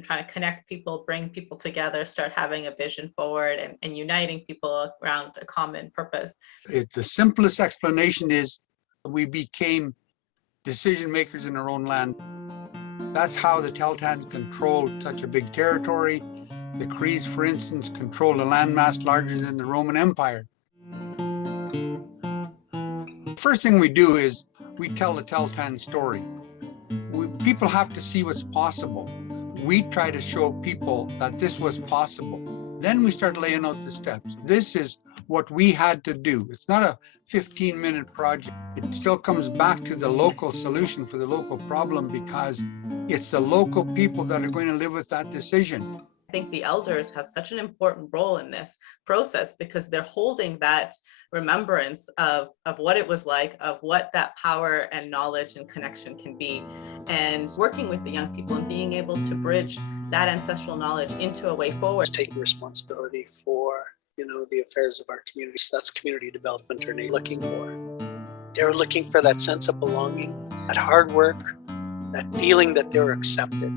and trying to connect people, bring people together, start having a vision forward and uniting people around a common purpose. The simplest explanation is we became decision makers in our own land. That's how the Teltans controlled such a big territory. The Crees, for instance, controlled a landmass larger than the Roman Empire. First thing we do is we tell the Teltan story. People have to see what's possible. We try to show people that this was possible. Then we start laying out the steps. This is what we had to do. It's not a 15-minute project. It still comes back to the local solution for the local problem because it's the local people that are going to live with that decision. I think the elders have such an important role in this process because they're holding that remembrance of what it was like, of what that power and knowledge and connection can be, and working with the young people and being able to bridge that ancestral knowledge into a way forward. Taking responsibility for, the affairs of our communities. That's community development they're looking for. They're looking for that sense of belonging, that hard work, that feeling that they're accepted.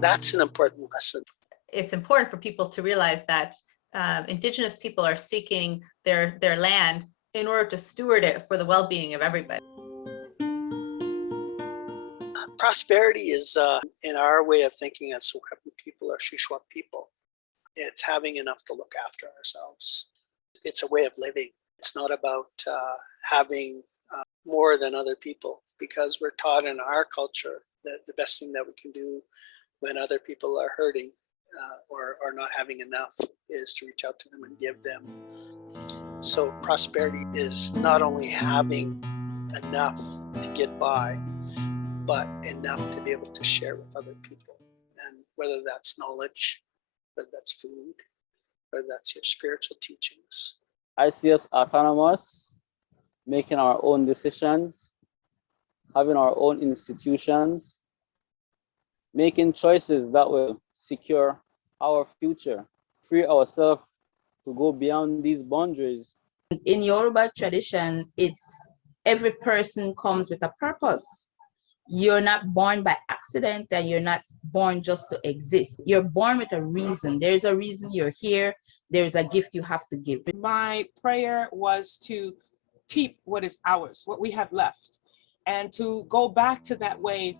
That's an important lesson. It's important for people to realize that Indigenous people are seeking their land in order to steward it for the well-being of everybody. Prosperity is, in our way of thinking as Swichappi people or Shuswap people, it's having enough to look after ourselves. It's a way of living. It's not about having more than other people, because we're taught in our culture that the best thing that we can do when other people are hurting or are not having enough is to reach out to them and give them. So prosperity is not only having enough to get by, but enough to be able to share with other people. And whether that's knowledge, whether that's food, whether that's your spiritual teachings. I see us autonomous, making our own decisions, having our own institutions, making choices that will secure our future, free ourselves to go beyond these boundaries. In Yoruba tradition, it's every person comes with a purpose. You're not born by accident and you're not born just to exist. You're born with a reason. There's a reason you're here. There's a gift you have to give. My prayer was to keep what is ours, what we have left, and to go back to that way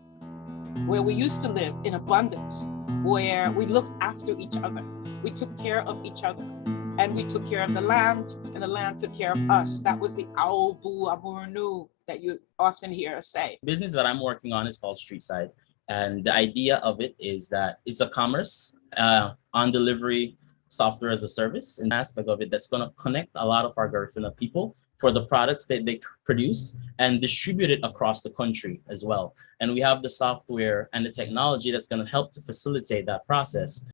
where we used to live in abundance, where we looked after each other. We took care of each other, and we took care of the land, and the land took care of us. That was the Aubu Amurnu that you often hear us say. The business that I'm working on is called Streetside, and the idea of it is that it's a commerce on delivery software as a service, an aspect of it that's going to connect a lot of our Garifuna people for the products that they produce and distribute it across the country as well. And we have the software and the technology that's going to help to facilitate that process.